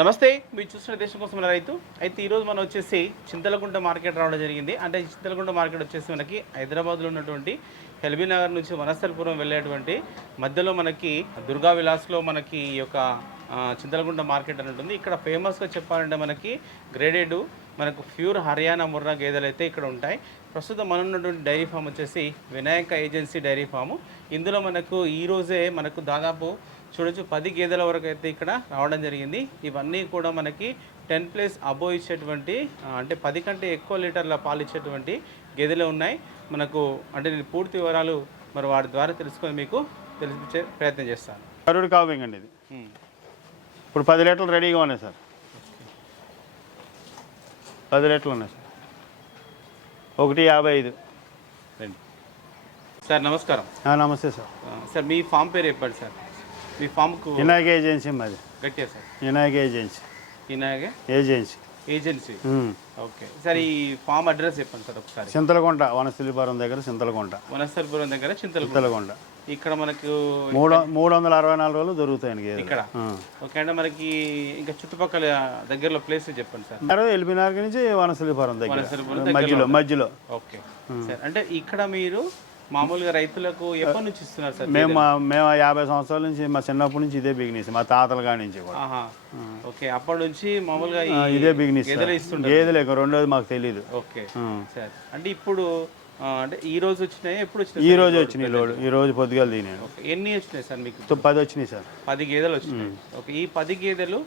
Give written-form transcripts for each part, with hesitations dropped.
నమస్తే, మీరు చూస్తున్న దేశం కోసం రైతు. అయితే ఈరోజు మనం వచ్చేసి చింతలకుంట మార్కెట్ రావడం జరిగింది. అంటే చింతలకుంట మార్కెట్ వచ్చేసి మనకి హైదరాబాద్లో ఉన్నటువంటి ఎల్బీ నగర్ నుంచి వనస్థలపురం వెళ్ళేటువంటి మధ్యలో మనకి దుర్గా విలాస్లో మనకి ఈ యొక్క చింతలకుంట మార్కెట్ అని ఉంటుంది. ఇక్కడ ఫేమస్గా చెప్పాలంటే మనకి గ్రేడెడ్ మనకు ప్యూర్ హర్యానా ముర్రా గేదెలు అయితే ఇక్కడ ఉంటాయి. ప్రస్తుతం మనం ఉన్నటువంటి డైరీ ఫామ్ వచ్చేసి వినాయక ఏజెన్సీ డైరీ ఫాము. ఇందులో మనకు ఈరోజే మనకు దాదాపు చూడొచ్చు 10 గేదెల వరకు అయితే ఇక్కడ రావడం జరిగింది. ఇవన్నీ కూడా మనకి 10+ అబోవ్ ఇచ్చేటువంటి అంటే 10 కంటే ఎక్కువ లీటర్ల పాలు ఇచ్చేటువంటి గేదెలే ఉన్నాయి మనకు. అంటే నేను పూర్తి వివరాలు మరి వాటి ద్వారా తెలుసుకొని మీకు తెలిపించే ప్రయత్నం చేస్తాను. కరుడు కావింగ్ అండి ఇది. ఇప్పుడు 10 లీటర్లు రెడీగా ఉన్నాయి సార్. 10 లీటర్లు ఉన్నాయి సార్. 1.55 రండి సార్. నమస్కారం. నమస్తే సార్. సార్ మీ ఫామ్ పేరు చెప్పండి సార్. మీ ఫామ్కు వినాయక ఏజెన్సీ మాది. గట్టిగా sir. Vinayaka agency. Vinayaka agency. Okay sir, ఈ ఫామ్ అడ్రస్ చెప్పండి సార్ ఒకసారి. చింతలకుంట, వనస్థలిపురం దగ్గర చింతలకుంట. వనస్థలిపురం దగ్గర చింతలకుంట. ఇక్కడ మనకు 364 రోజులు దొరుకుతాయండి ఇక్కడ. ఓకే అంటే మనకి ఇంకా చుట్టుపక్కల దగ్గరలో ప్లేస్ చెప్పండి సార్. ఎల్బీ నగర్ నుంచి వనస్థలిపురం దగ్గర మధ్యలో. Okay sir. అంటే ఇక్కడ మీరు మామూలుగా రైతులకు ఎప్పటి నుంచి ఇస్తున్నారు సార్? మేము 50 సంవత్సరాల నుంచి, మా చిన్నప్పటి నుంచి ఇదే బిజినెస్, మా తాతల కాడి నుంచి కూడా. ఓకే, అప్పటి నుంచి మామూలుగా ఇదే బిజినెస్. గేదెలు రెండోది మాకు తెలియదు. Okay sir. అంటే ఇప్పుడు అంటే ఈ రోజు వచ్చినాయి, ఎప్పుడు వచ్చినాయి? ఈ రోజు వచ్చినాయి లోడ్. ఈ రోజు పొద్దుగాల తినాను. ఎన్ని వచ్చినాయి సార్ మీకు? 10 వచ్చినాయి సార్. 10 గేదెలు వచ్చినాయి. ఓకే, ఈ 10 గేదెలు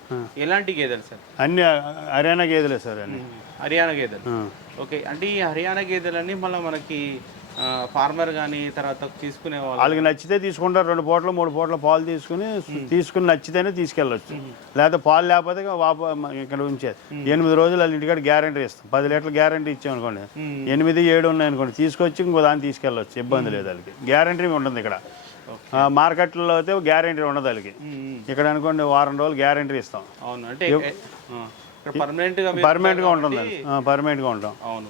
ఎలాంటి గేదెలు సార్? అన్ని హర్యానా గేదెలే సార్. అన్ని హర్యానా గేదెలు. ఓకే, అంటే ఈ హర్యానా గేదెలన్నీ మళ్ళీ మనకి ఫార్మర్ కానీ తర్వాత తీసుకునే వాళ్ళకి నచ్చితే తీసుకుంటారు. 2 పూటలు 3 పూటల పాలు తీసుకుని నచ్చితేనే తీసుకెళ్ళచ్చు. లేకపోతే పాలు లేకపోతే ఇక్కడ ఉంచేది. 8 రోజులు వాళ్ళ ఇంటికాడ గ్యారంటీ ఇస్తాం. 10 లీటర్లు గ్యారంటీ ఇచ్చామనుకోండి, 8, 7 ఉన్నాయి అనుకోండి, తీసుకొచ్చి ఇంకో దాన్ని తీసుకెళ్ళచ్చు. ఇబ్బంది లేదు వాళ్ళకి. గ్యారంటీ ఉంటుంది ఇక్కడ. మార్కెట్లో అయితే గ్యారంటీ ఉండదు వాళ్ళకి. ఇక్కడ అనుకోండి వారం రోజులు గ్యారంటీ ఇస్తాం. అవును, అంటే పర్మనెంట్ గా ఉంటుందండి. పర్మనెంట్ గా ఉంటాం. అవును.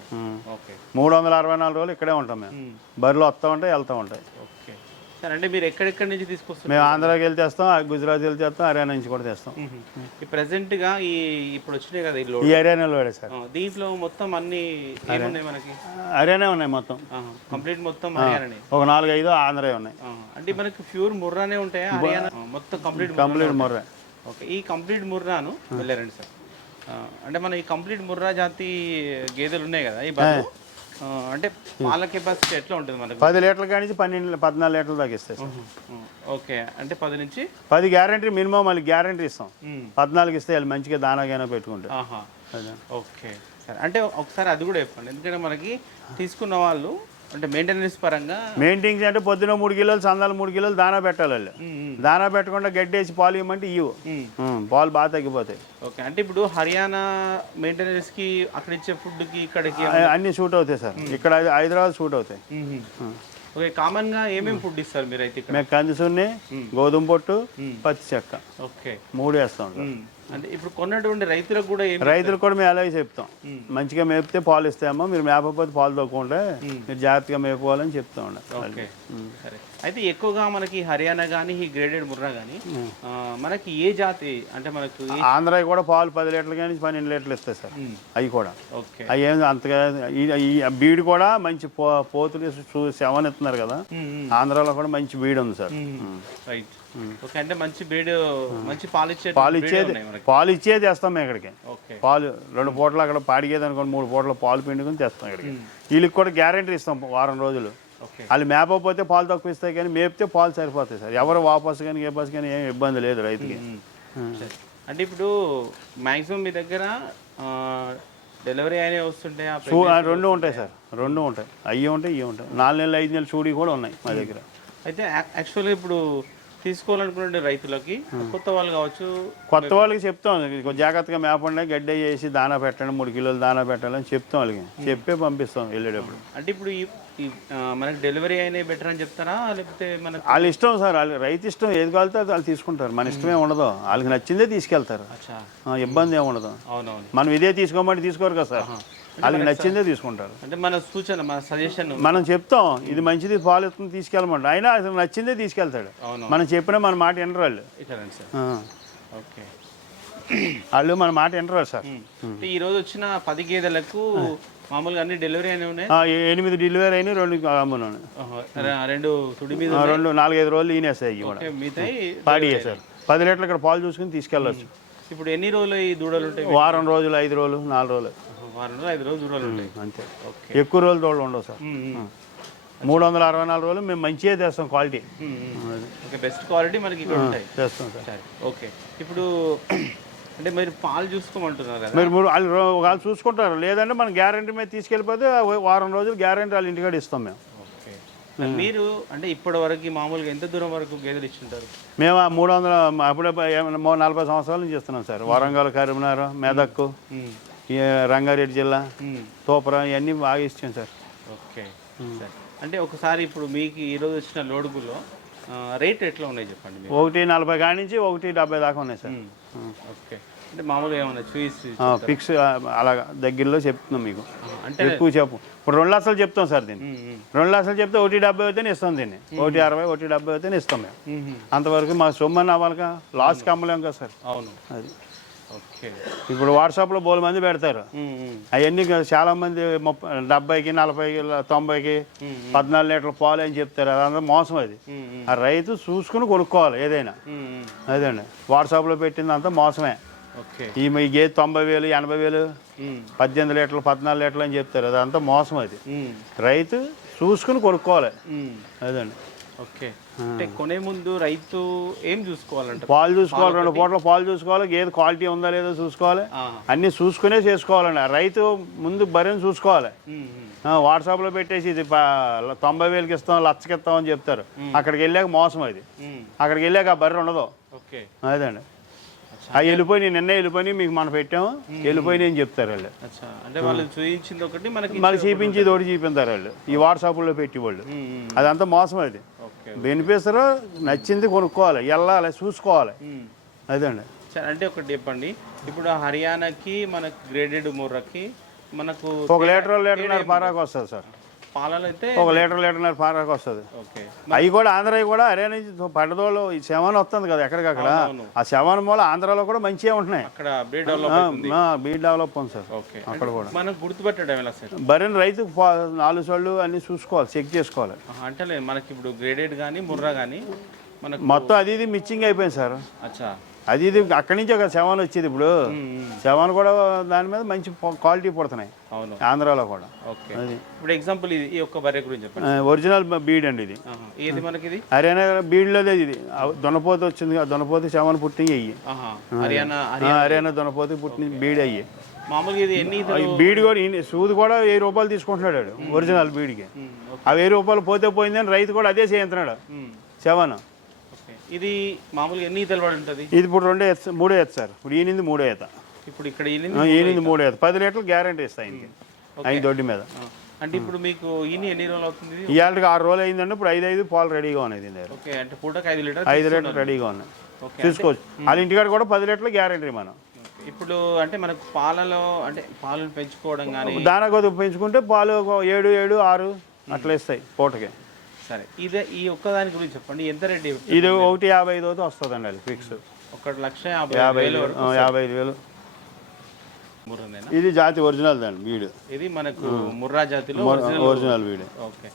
ఓకే, 364 రోజులు ఇక్కడే ఉంటాం మేము. బరిలో వస్తూ ఉంటాయి, వెళ్తూ ఉంటాయి. Okay sir. అంటే మీరు ఎక్కడెక్కడి నుంచి తీసుకొస్తాం? మేము ఆంధ్రాకి వెళ్ళి తెస్తాం, గుజరాత్ వెళ్ళి తెస్తాం, హర్యానా నుంచి కూడా తెస్తాం. ప్రెసెంట్ గా ఇప్పుడు వచ్చినాయి కదా ఈ హర్యానాలో సార్. దీంట్లో మొత్తం అన్ని ఏమున్నాయి మనకి? హర్యానా ఉన్నాయి మొత్తం. కంప్లీట్ మొత్తం హర్యానా. ఒక 4-5 ఆంధ్రా ఉన్నాయి. అంటే మనకి ప్యూర్ ముర్రానే ఉంటాయా? హర్యానా మొత్తం కంప్లీట్ ముర్రా. ఓకే, ఈ కంప్లీట్ ముర్రాను వెళ్ళారండి సార్. అంటే మన ఈ కంప్లీట్ ముర్రా జాతి గేదెలు ఉన్నాయి కదా, ఈ బర్రెలు అంటే పాల కెపాసిటీ ఎట్లా ఉంటుంది మనకి? 10 లీటర్ల కాడి నుంచి 14 లీటర్ల దాకా ఇస్తాయి సార్. ఓకే, అంటే 10 నుంచి 10 గ్యారంటీ మినిమం. మళ్ళీ గ్యారంటీ ఇస్తాం. 14 ఇస్తే వాళ్ళు మంచిగా దానాగైనా పెట్టుకుంటే. Okay sir. అంటే ఒకసారి అది కూడా చెప్పండి, ఎందుకంటే మనకి తీసుకున్న వాళ్ళు అంటే మెయింటెనెన్స్ పరంగా. మెయింటెనెన్స్ అంటే పొద్దున 3 కిలోలు, సందాలు 3 కిలోలు దానా పెట్టాలి వాళ్ళు. దానా పెట్టకుండా గడ్డేసి పాలు ఇవ్వమంటే ఇవ్వు, పాలు బాగా తగ్గిపోతాయి. ఓకే, అంటే ఇప్పుడు హర్యానా మెయింటెనెన్స్ కి అక్కడ ఇచ్చే ఫుడ్ కి ఇక్కడికి అన్ని సూట్ అవుతాయి సార్. ఇక్కడ హైదరాబాద్ సూట్ అవుతాయి. ఓకే, కామన్ గా ఏమేమి ఫుడ్ ఇస్తారు మీరు అయితే? మేము కందిసున్ని, గోధుమ పొట్టు, పత్తి చెక్క. ఓకే, 3 వేస్తాం. అంటే ఇప్పుడు కొన్నటువంటి రైతులకు కూడా మేము అలాగే చెప్తాం. మంచిగా మేపితే పాలు ఇస్తామో, మీరు మేపకపోతే పాలు తక్కువంటే మీరు జాగ్రత్తగా మేపుకోవాలని చెప్తా ఉండే. సరే, అయితే ఎక్కువగా మనకి హర్యానా కానీ ఈ గ్రేడెడ్ ముర్రా కానీ మనకి ఏ జాతి అంటే మనకు? ఆంధ్ర కూడా పాలు 10 లీటర్లు కానీ 12 లీటర్లు ఇస్తాయి సార్. అవి కూడా అవి ఏమి అంతగా. ఈ బీడ్ కూడా మంచి పోతులు 7 ఇస్తున్నారు కదా. ఆంధ్రాలో కూడా మంచి బీడ్ ఉంది సార్. రైట్. ఓకే, అంటే మంచి బీడ్, మంచి పాలు ఇచ్చేది తెస్తాం మేము ఇక్కడికి. పాలు 2 పూటలు అక్కడ పాడిగేది అనుకోండి, 3 పూటల పాలు పిండుకొని తెస్తాం ఇక్కడికి. వీళ్ళకి కూడా గ్యారంటీ ఇస్తాం వారం రోజులు. వాళ్ళు మేపకపోతే పాలు తక్కువ ఇస్తాయి, కానీ మేపితే పాలు సరిపోతాయి సార్. ఎవరు వాపసు కానీ ఏ బస్సు కానీ ఏం ఇబ్బంది లేదు రైతుకి. అంటే ఇప్పుడు మ్యాక్సిమం మీ దగ్గర డెలివరీ అయినా వస్తుంటాయి? 2 ఉంటాయి సార్. 2 ఉంటాయి. అవి ఉంటాయి, ఇవి ఉంటాయి. 4 నెలలు 5 నెలలు చూడి కూడా ఉన్నాయి మా దగ్గర. అయితే యాక్చువల్గా ఇప్పుడు తీసుకోవాలనుకునే రైతులకి, కొత్త వాళ్ళు కావచ్చు, కొత్త వాళ్ళకి చెప్తాం జాగ్రత్తగా మేపండి, గడ్డ చేసి దానా పెట్టండి, 3 కిలోలు దానా పెట్టాలని చెప్తాం. వాళ్ళకి చెప్పే పంపిస్తాం వెళ్ళేటప్పుడు. అంటే ఇప్పుడు మనకి డెలివరీ అయినా బెటర్ అని చెప్తారా, లేకపోతే మన వాళ్ళ ఇష్టం సార్. వాళ్ళు రైతు ఇష్టం, ఏది కావాలితే వాళ్ళు తీసుకుంటారు. మన ఇష్టమే ఉండదు. వాళ్ళకి నచ్చిందే తీసుకెళ్తారు. ఇబ్బంది ఏమి ఉండదు. మనం ఇదే తీసుకోమంటే తీసుకోరు కదా సార్. వాళ్ళకి నచ్చిందే తీసుకుంటారు. అంటే మన సూచన, మన సజెషన్ మనం చెప్తాం, ఇది మంచిది పాలు ఎత్తుకుని తీసుకెళ్ళమంట. అయినా అసలు నచ్చిందే తీసుకెళ్తాడు. మనం చెప్పినా మన మాట వినరు వాళ్ళు. ఓకే వాళ్ళు మన మాట వింటారు సార్. అంటే ఈ రోజు వచ్చిన 10 గేదెలకు మామూలుగా అన్ని డెలివరీ అనేవి ఉన్నాయి. 8 డెలివరీ అయినాయి, 2 అమ్మున్నాను. 2 సుడి మీద 4-5 రోజులు ఈనేస్తాయి ఇవి కూడా మిగతాయి పాడి సార్. 10 లీటర్లు ఇక్కడ పాలు చూసుకుని తీసుకెళ్ళచ్చు. ఇప్పుడు ఎన్ని రోజులు ఈ దూడలు ఉంటాయి? వారం రోజులు, 5 రోజులు, 4 రోజులు, వారం రోజులు 5 రోజులు దూడలు ఉంటాయి అంతే. ఓకే. ఎక్కువ రోజులు దూడలు ఉండవు సార్. 364 రోజులు మేము మంచిగా తెస్తాం క్వాలిటీ. ఓకే, బెస్ట్ క్వాలిటీ మనకి ఇక్కడ ఉంటాయి. తెస్తాం సార్. ఓకే. ఇప్పుడు అంటే మీరు పాలు చూసుకోమంటున్నారు కదా, మీరు వాళ్ళు చూసుకుంటారు. లేదంటే మనం గ్యారంటీ మీద తీసుకెళ్ళిపోతే వారం రోజులు గ్యారంటీ వాళ్ళ ఇంటికాడ ఇస్తాం మేము. ఓకే. మీరు అంటే ఇప్పటి వరకు మామూలుగా ఎంత దూరం వరకు గేదెలు ఇచ్చింటారు? మేము 300 అప్పుడే 40 సంవత్సరాల నుంచి ఇస్తున్నాం సార్. వరంగల్, కరీంనగర్, మెదక్, రంగారెడ్డి జిల్లా, తోపరా ఇవన్నీ బాగా ఇచ్చాం సార్. Okay sir. అంటే ఒకసారి ఇప్పుడు మీకు ఈరోజు వచ్చిన లోడుగులో రేట్ ఎట్లా ఉన్నాయి చెప్పండి. 140 కాడి నుంచి 170 దాకా ఉన్నాయి సార్. ఓకే. అంటే మామూలుగా ఏమన్నా చూసి ఫిక్స్ అలాగా దగ్గరలో చెప్తున్నాం మీకు. అంటే ఎక్కువ చెప్పు. ఇప్పుడు 2 లక్షలు చెప్తాం సార్ దీన్ని. 2 లక్షలు చెప్తే 170 అయితేనే ఇస్తాం దీన్ని. 160, 170 అయితేనే ఇస్తాం మేము. అంతవరకు మా సొమ్మని అవ్వాలిగా, లాస్కి అమ్మలేం కదా సార్. అవును, అది. ఓకే. ఇప్పుడు వాట్సాప్లో బోలు మంది పెడతారు. అవన్నీ చాలా మంది 70కి, 40కి, 90కి 14 లీటర్ల పాలు అని చెప్తారు. అదంతా మోసం. అది ఆ రైతు చూసుకుని కొనుక్కోవాలి ఏదైనా. అదండి వాట్సాప్లో పెట్టిందంతా మోసమే. ఈ గేదె 90,000, 80,000, 18 లీటర్లు, 14 లీటర్లు అని చెప్తారు. అదంతా మోసం. అది రైతు చూసుకుని కొనుక్కోవాలి. అదండి. ఓకే. అంటే కొనే ముందు రైతు ఏం చూసుకోవాలంటే పాలు చూసుకోవాలి, 2 పూటల పాలు చూసుకోవాలి, గేదె క్వాలిటీ ఉందా లేదో చూసుకోవాలి. అన్నీ చూసుకునే చేసుకోవాలండి. రైతు ముందు బర్రెని చూసుకోవాలి. వాట్సాప్లో పెట్టేసి ఇది 90,000కి ఇస్తాం, 1,00,000కి ఇస్తాం అని చెప్తారు. అక్కడికి వెళ్ళాక మోసం. అది అక్కడికి వెళ్ళాక ఆ బర్రె ఉండదు. అదండి. అవి వెళ్ళిపోయి నిన్నే వెళ్ళిపోయి మీకు మనం పెట్టాము వెళ్ళిపోయి అని చెప్తారు వాళ్ళు. అంటే వాళ్ళు చూపించింది ఒకటి మనకి చూపించి తోటి చూపించారు వాళ్ళు ఈ వాట్సాప్లో పెట్టి వాళ్ళు. అదంతా మోసం. అది బెనిఫిట్స్ నచ్చింది కొనుక్కోవాలి, వెళ్ళాలి, చూసుకోవాలి. అదండి. అంటే ఒకటి చెప్పండి, ఇప్పుడు హర్యానాకి మనకు గ్రేడెడ్ ముర్రాకి మనకు 1 లీటర్ పారాకు వస్తుంది సార్. పాలలో అయితే 1 లీటర్ పారాకు వస్తుంది. అవి కూడా ఆంధ్ర కూడా హర్యానా పడ్డదోళ్ళు ఈ శవన్ వస్తుంది కదా ఎక్కడికక్కడ. ఆ శవన్ మూల ఆంధ్రాలో కూడా మంచిగా ఉంటున్నాయి. బీడ్ డెవలప్ ఉంది సార్ అక్కడ కూడా. మనం గుర్తుపెట్టడం ఎలా సార్? బర్రెని రైతు 4 సార్లు అన్ని చూసుకోవాలి, చెక్ చేసుకోవాలి. అంటే మనకి ఇప్పుడు గ్రేడెడ్ కానీ ముర్రా కానీ మనకు మొత్తం అది ఇది మిక్సింగ్ అయిపోయింది సార్. అచ్చా. అది ఇది అక్కడి నుంచి ఒక శవన్ వచ్చేది. ఇప్పుడు శవన్ కూడా దాని మీద మంచి క్వాలిటీ పడుతున్నాయి ఆంధ్రాలో కూడా. ఓకే. ఇప్పుడు ఎగ్జాంపుల్ ఈ ఒక్క బర్రె గురించి చెప్పండి. ఒరిజినల్ బీడ్ అండి ఇది. ఏది మనకి ఇది? హర్యానా బీడ్లోదే ఇది. దొనపోతు వచ్చింది, దొనపోతు శవన్ పుట్టిన అయ్యి. హర్యానా దొనపోతు పుట్టిన బీడ్ అయ్యి. మామూలుగా ఇది ఎన్ని బీడ్ కూడా సూది కూడా 1000 రూపాయలు తీసుకుంటున్నాడు ఒరిజినల్ బీడ్కి. ఆ 1000 రూపాయలు పోతే పోయిందని రైతు కూడా అదే చేయించున్నాడు శవన్. ఇది మామూలుగా ఎన్ని ఈతలు పడి ఉంటుంది? ఇది ఇప్పుడు 2 ఈత 3 ఈత సార్. ఇప్పుడు ఈనింది 3 ఈత. ఇప్పుడు ఇక్కడ ఈనింది 3 ఈత. 10 లీటర్లు గ్యారంటీ ఇస్తాయి ఆయన దొడ్డి మీద. అంటే ఇప్పుడు మీకు ఈని ఎన్ని రోజులు అవుతుంది? ఇవాళకి 6 రోజులు అయిందండి. ఇప్పుడు 5 పాలు రెడీగా ఉన్నాయి. ఓకే. అంటే పూటకి 5 లీటర్లు రెడీగా ఉన్నాయి, చూసుకోవచ్చు. వాళ్ళ ఇంటికాడ కూడా 10 లీటర్లు గ్యారంటీ మనం. ఇప్పుడు అంటే మనకు పాలలో అంటే పాలను పెంచుకోవడం కానీ దానా కొద్దిగా పెంచుకుంటే పాలు 7, 6 అట్లా ఇస్తాయి పూటకి. సరే, ఇదే ఈ ఒక్కదాని గురించి చెప్పండి. ఎంత రేట్? ఇది 155 వస్తుందండి. అది ఫిక్స్ 1,55,000. ఇది జాతి ఒరిజినల్ దాన్ని బీడు. ఇది మనకు ముర్రా జాతిలో ఒరిజినల్ బీడు. ఓకే.